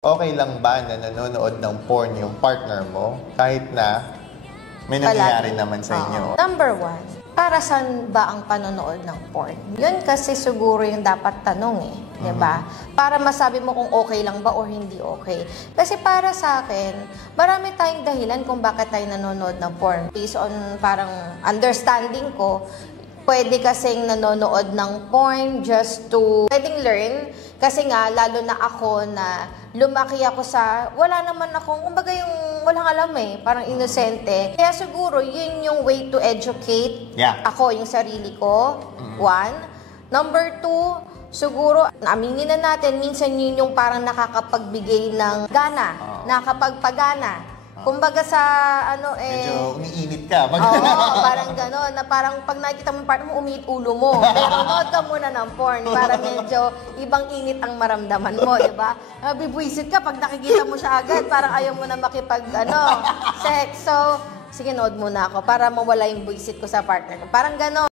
Okay lang ba na nanonood ng porn yung partner mo kahit na may nangyayari naman sa inyo? Number one, para saan ba ang panonood ng porn? Yun kasi siguro yung dapat tanong eh. Diba? Para masabi mo kung okay lang ba o hindi okay. Kasi para sa akin, marami tayong dahilan kung bakit tayo nanonood ng porn. Based on parang understanding ko, pwede kasing nanonood ng porn just to pwedeng learn. Kasi nga, lalo na ako na lumaki ako sa, wala naman akong, kumbaga yung walang alam eh, parang inosente. Kaya siguro, yun yung way to educate ako, yung sarili ko. One. Number two, siguro, aminin na natin, minsan yun yung parang nakakapagbigay ng gana, nakakapagpagana. Kumbaga sa ano medyo umiinit ka. Parang gano'n, na parang pag nakikita mo yung partner mo, umiit ulo mo. Pero nood ka muna ng porn para medyo ibang init ang maramdaman mo, di ba? Bibwisit ka pag nakikita mo siya agad, parang ayaw mo na makipag, sex. So, sige, nood muna ako para mawala yung buwisit ko sa partner ko. Parang gano'n.